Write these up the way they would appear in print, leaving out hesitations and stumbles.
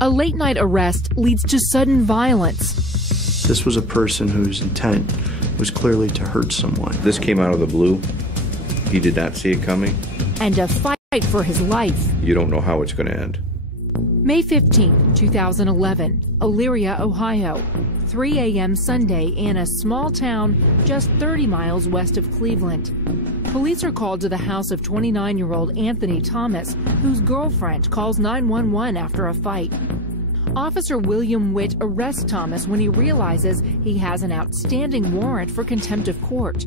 A late-night arrest leads to sudden violence. This was a person whose intent was clearly to hurt someone. This came out of the blue. He did not see it coming. And a fight for his life. You don't know how it's going to end. May 15, 2011, Elyria, Ohio. 3 a.m. Sunday in a small town just 30 miles west of Cleveland. Police are called to the house of 29-year-old Anthony Thomas, whose girlfriend calls 911 after a fight. Officer William Witt arrests Thomas when he realizes he has an outstanding warrant for contempt of court.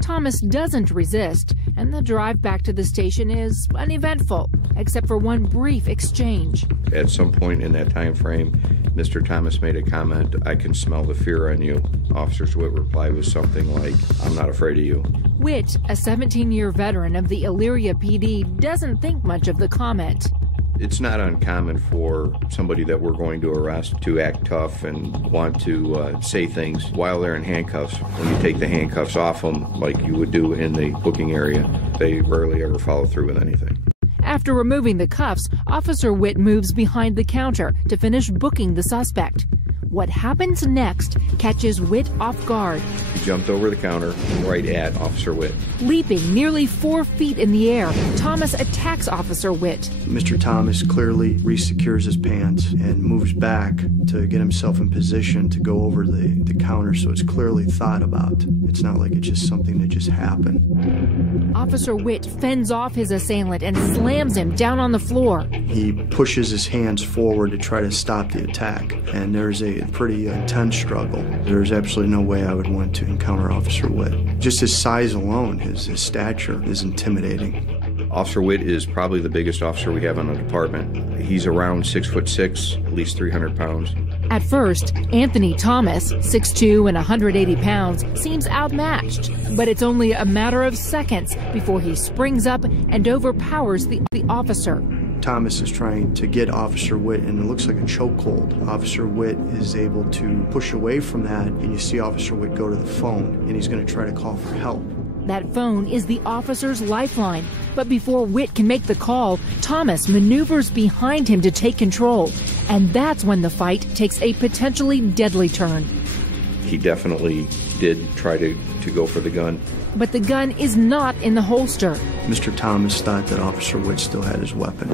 Thomas doesn't resist, and the drive back to the station is uneventful, except for one brief exchange. At some point in that time frame, Mr. Thomas made a comment, "I can smell the fear on you." Officer Witt replied with something like, "I'm not afraid of you." Witt, a 17-year veteran of the Elyria PD, doesn't think much of the comment. It's not uncommon for somebody that we're going to arrest to act tough and want to say things while they're in handcuffs. When you take the handcuffs off them, like you would do in the booking area, they rarely ever follow through with anything. After removing the cuffs, Officer Witt moves behind the counter to finish booking the suspect. What happens next catches Witt off guard. He jumped over the counter right at Officer Witt. Leaping nearly 4 feet in the air, Thomas attacks Officer Witt. Mr. Thomas clearly resecures his pants and moves back to get himself in position to go over the counter, so it's clearly thought about. It's not like it's just something that just happened. Officer Witt fends off his assailant and slams him down on the floor. He pushes his hands forward to try to stop the attack, and there's a pretty intense struggle. There's absolutely no way I would want to encounter Officer Witt. Just his size alone, his stature is intimidating. Officer Witt is probably the biggest officer we have in the department. He's around 6'6", at least 300 pounds. At first, Anthony Thomas, 6'2" and 180 pounds, seems outmatched. But it's only a matter of seconds before he springs up and overpowers the officer. Thomas is trying to get Officer Witt, and it looks like a chokehold. Officer Witt is able to push away from that, and you see Officer Witt go to the phone, and he's going to try to call for help. That phone is the officer's lifeline. But before Witt can make the call, Thomas maneuvers behind him to take control. And that's when the fight takes a potentially deadly turn. He definitely did try to go for the gun. But the gun is not in the holster. Mr. Thomas thought that Officer Witt still had his weapon.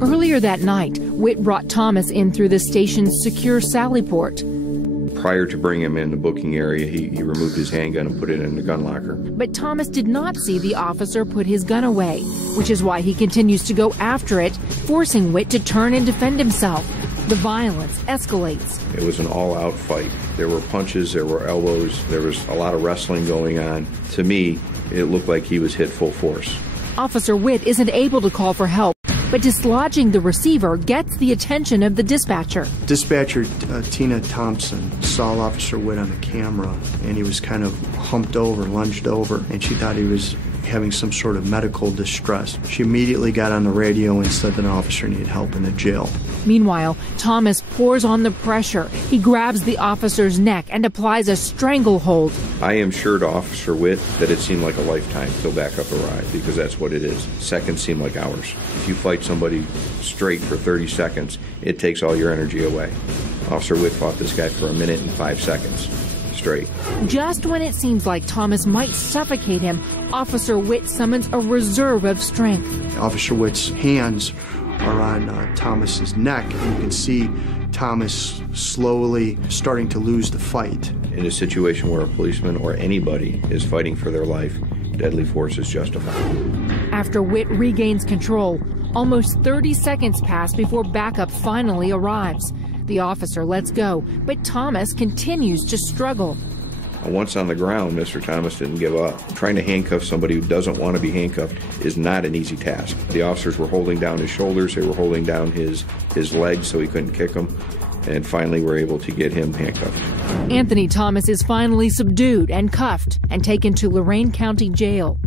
Earlier that night, Witt brought Thomas in through the station's secure sally port. Prior to bringing him in the booking area, he removed his handgun and put it in the gun locker. But Thomas did not see the officer put his gun away, which is why he continues to go after it, forcing Witt to turn and defend himself. The violence escalates. It was an all-out fight. There were punches, there were elbows, there was a lot of wrestling going on. To me, it looked like he was hit full force. Officer Witt isn't able to call for help, but dislodging the receiver gets the attention of the dispatcher. Dispatcher Tina Thompson saw Officer Witt on the camera, and he was kind of humped over, lunged over, and she thought he was having some sort of medical distress. She immediately got on the radio and said that an officer needed help in the jail. Meanwhile, Thomas pours on the pressure. He grabs the officer's neck and applies a stranglehold. I am sure to Officer Witt that it seemed like a lifetime till backup arrived, because that's what it is. Seconds seem like hours. If you fight somebody straight for 30 seconds, it takes all your energy away. Officer Witt fought this guy for 1 minute and 5 seconds. Straight. Just when it seems like Thomas might suffocate him, Officer Witt summons a reserve of strength. Officer Witt's hands are on Thomas's neck, and you can see Thomas slowly starting to lose the fight. In a situation where a policeman or anybody is fighting for their life, deadly force is justified. After Witt regains control, almost 30 seconds pass before backup finally arrives. The officer lets go, but Thomas continues to struggle. Once on the ground, Mr. Thomas didn't give up. Trying to handcuff somebody who doesn't want to be handcuffed is not an easy task. The officers were holding down his shoulders, they were holding down his legs so he couldn't kick them, and finally were able to get him handcuffed. Anthony Thomas is finally subdued and cuffed and taken to Lorain County Jail.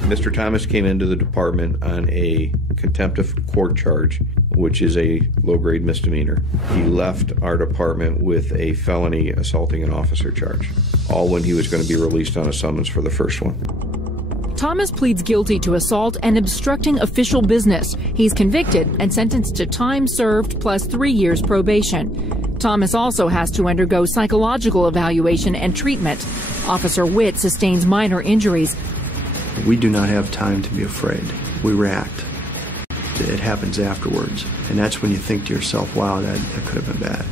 Mr. Thomas came into the department on a contempt of court charge, which is a low-grade misdemeanor. He left our department with a felony assaulting an officer charge, all when he was going to be released on a summons for the first one. Thomas pleads guilty to assault and obstructing official business. He's convicted and sentenced to time served plus 3 years probation. Thomas also has to undergo psychological evaluation and treatment. Officer Witt sustains minor injuries. We do not have time to be afraid. We react. It happens afterwards. And that's when you think to yourself, wow, that could have been bad.